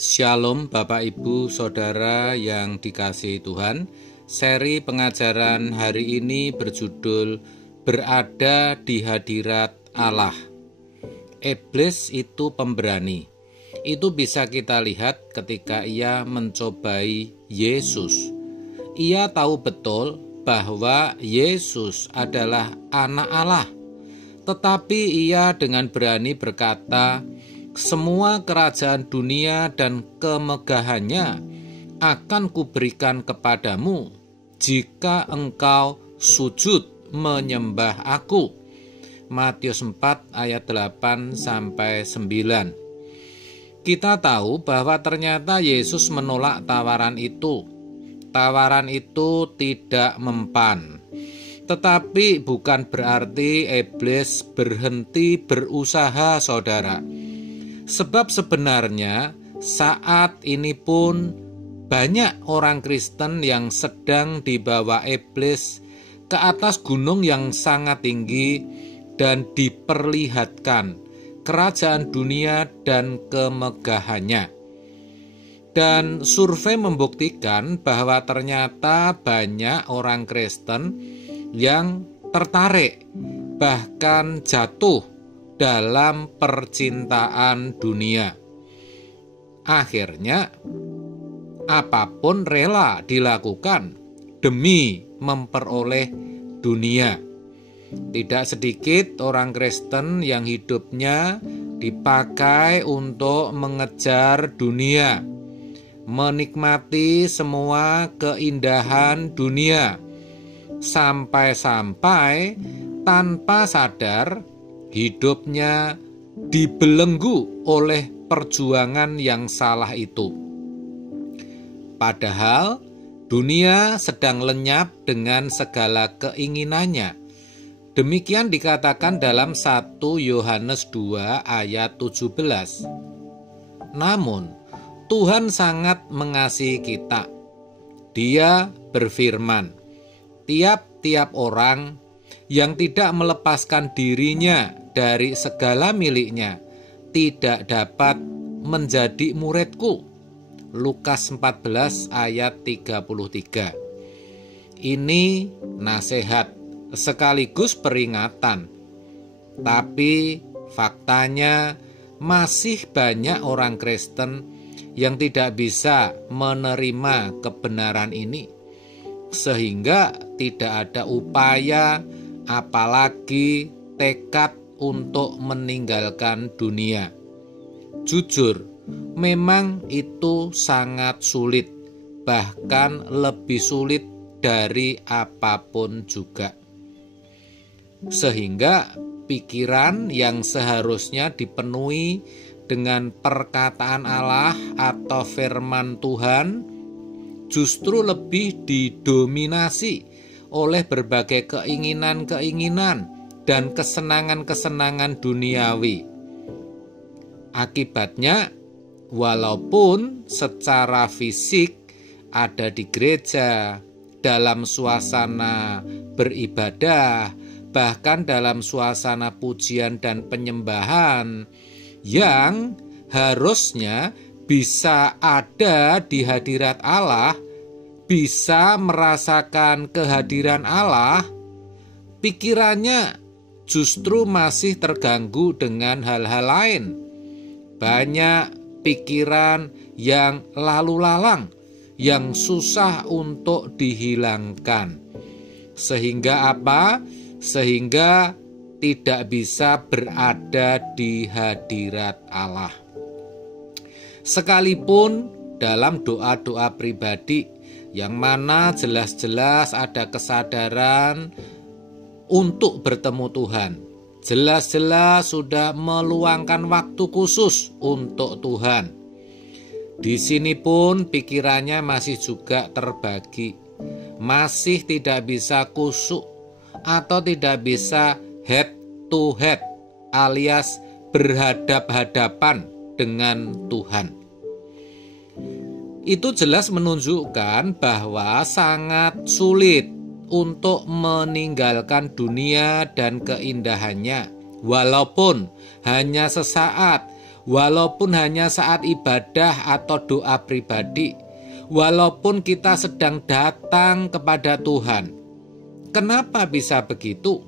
Shalom Bapak Ibu Saudara yang dikasihi Tuhan. Seri pengajaran hari ini berjudul Berada di Hadirat Allah. Iblis itu pemberani. Itu bisa kita lihat ketika ia mencobai Yesus. Ia tahu betul bahwa Yesus adalah anak Allah. Tetapi ia dengan berani berkata, semua kerajaan dunia dan kemegahannya akan kuberikan kepadamu jika engkau sujud menyembah aku. Matius 4 ayat 8-9. Kita tahu bahwa ternyata Yesus menolak tawaran itu. Tawaran itu tidak mempan. Tetapi bukan berarti iblis berhenti berusaha, saudara. Sebab sebenarnya saat ini pun banyak orang Kristen yang sedang dibawa iblis ke atas gunung yang sangat tinggi dan diperlihatkan kerajaan dunia dan kemegahannya. Dan survei membuktikan bahwa ternyata banyak orang Kristen yang tertarik, bahkan jatuh dalam percintaan dunia. Akhirnya, apapun rela dilakukan demi memperoleh dunia. Tidak sedikit orang Kristen yang hidupnya dipakai untuk mengejar dunia, menikmati semua keindahan dunia, sampai-sampai tanpa sadar hidupnya dibelenggu oleh perjuangan yang salah itu. Padahal dunia sedang lenyap dengan segala keinginannya. Demikian dikatakan dalam 1 Yohanes 2 ayat 17. Namun Tuhan sangat mengasihi kita. Dia berfirman, tiap-tiap orang yang tidak melepaskan dirinya dari segala miliknya tidak dapat menjadi muridku. Lukas 14 ayat 33. Ini nasihat sekaligus peringatan. Tapi faktanya masih banyak orang Kristen yang tidak bisa menerima kebenaran ini, sehingga tidak ada upaya apalagi tekad untuk meninggalkan dunia. Jujur, memang itu sangat sulit, bahkan lebih sulit dari apapun juga. Sehingga pikiran yang seharusnya dipenuhi dengan perkataan Allah atau firman Tuhan justru lebih didominasi oleh berbagai keinginan-keinginan dan kesenangan-kesenangan duniawi. Akibatnya, walaupun secara fisik ada di gereja, dalam suasana beribadah, bahkan dalam suasana pujian dan penyembahan, yang harusnya bisa ada di hadirat Allah, bisa merasakan kehadiran Allah, pikirannya justru masih terganggu dengan hal-hal lain. Banyak pikiran yang lalu lalang, yang susah untuk dihilangkan. Sehingga apa? Sehingga tidak bisa berada di hadirat Allah. Sekalipun dalam doa-doa pribadi yang mana jelas-jelas ada kesadaran untuk bertemu Tuhan, jelas-jelas sudah meluangkan waktu khusus untuk Tuhan, di sini pun pikirannya masih juga terbagi, masih tidak bisa khusyuk atau tidak bisa head to head alias berhadap-hadapan dengan Tuhan. Itu jelas menunjukkan bahwa sangat sulit untuk meninggalkan dunia dan keindahannya, walaupun hanya sesaat, walaupun hanya saat ibadah atau doa pribadi, walaupun kita sedang datang kepada Tuhan. Kenapa bisa begitu?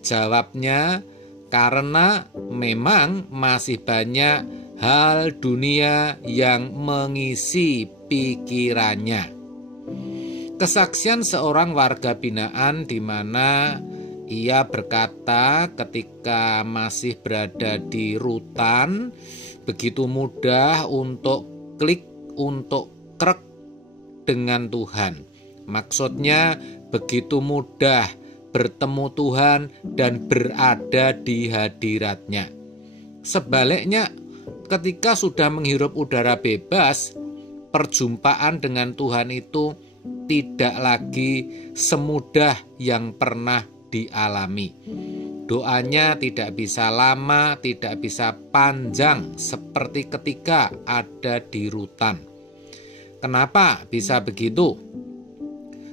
Jawabnya, karena memang masih banyak hal dunia yang mengisi pikirannya. Kesaksian seorang warga binaan di mana ia berkata ketika masih berada di rutan, begitu mudah untuk klik, untuk krek dengan Tuhan. Maksudnya begitu mudah bertemu Tuhan dan berada di hadirat-Nya. Sebaliknya, ketika sudah menghirup udara bebas, perjumpaan dengan Tuhan itu tidak lagi semudah yang pernah dialami. Doanya tidak bisa lama, tidak bisa panjang seperti ketika ada di rutan. Kenapa bisa begitu?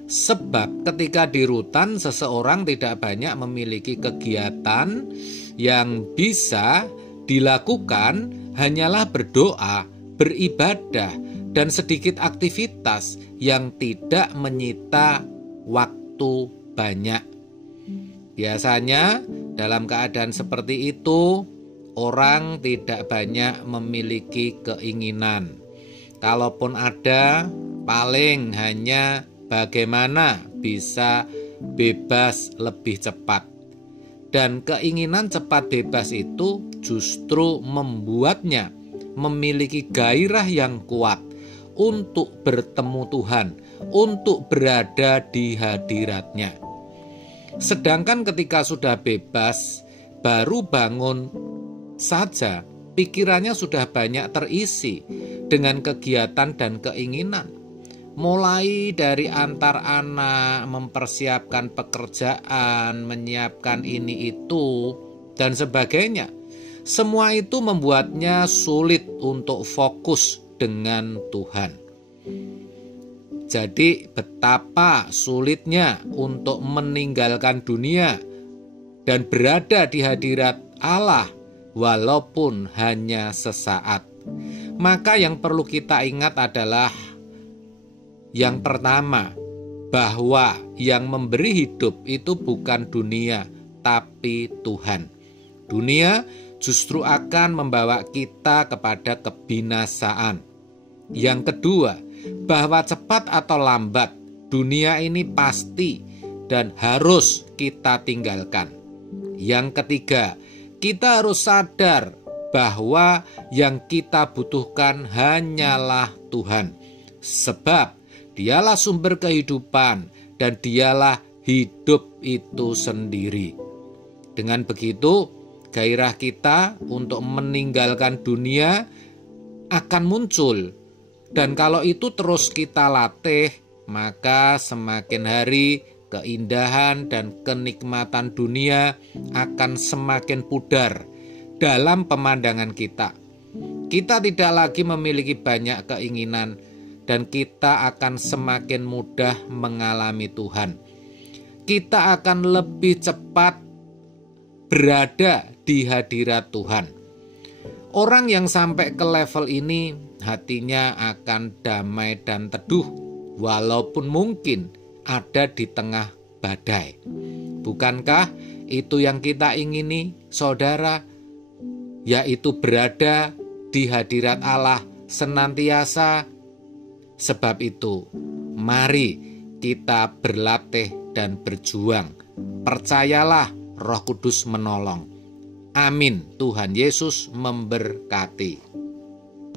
Sebab ketika di rutan seseorang tidak banyak memiliki kegiatan yang bisa dilakukan, hanyalah berdoa, beribadah, dan sedikit aktivitas yang tidak menyita waktu banyak. Biasanya dalam keadaan seperti itu, orang tidak banyak memiliki keinginan. Kalaupun ada, paling hanya bagaimana bisa bebas lebih cepat. Dan keinginan cepat bebas itu justru membuatnya memiliki gairah yang kuat untuk bertemu Tuhan, untuk berada di hadirat-Nya. Sedangkan ketika sudah bebas, baru bangun saja, pikirannya sudah banyak terisi dengan kegiatan dan keinginan. Mulai dari antar anak, mempersiapkan pekerjaan, menyiapkan ini itu, dan sebagainya. Semua itu membuatnya sulit untuk fokus dengan Tuhan. Jadi betapa sulitnya untuk meninggalkan dunia dan berada di hadirat Allah walaupun hanya sesaat. Maka yang perlu kita ingat adalah yang pertama, bahwa yang memberi hidup itu bukan dunia, tapi Tuhan. Dunia justru akan membawa kita kepada kebinasaan. Yang kedua, bahwa cepat atau lambat, dunia ini pasti dan harus kita tinggalkan. Yang ketiga, kita harus sadar bahwa yang kita butuhkan hanyalah Tuhan. Sebab Dialah sumber kehidupan dan Dialah hidup itu sendiri. Dengan begitu, gairah kita untuk meninggalkan dunia akan muncul. Dan kalau itu terus kita latih, maka semakin hari keindahan dan kenikmatan dunia akan semakin pudar dalam pemandangan kita. Kita tidak lagi memiliki banyak keinginan dan kita akan semakin mudah mengalami Tuhan. Kita akan lebih cepat berada di hadirat Tuhan. Orang yang sampai ke level ini hatinya akan damai dan teduh walaupun mungkin ada di tengah badai. Bukankah itu yang kita ingini, saudara? Yaitu berada di hadirat Allah senantiasa. Sebab itu, mari kita berlatih dan berjuang. Percayalah, Roh Kudus menolong. Amin. Tuhan Yesus memberkati.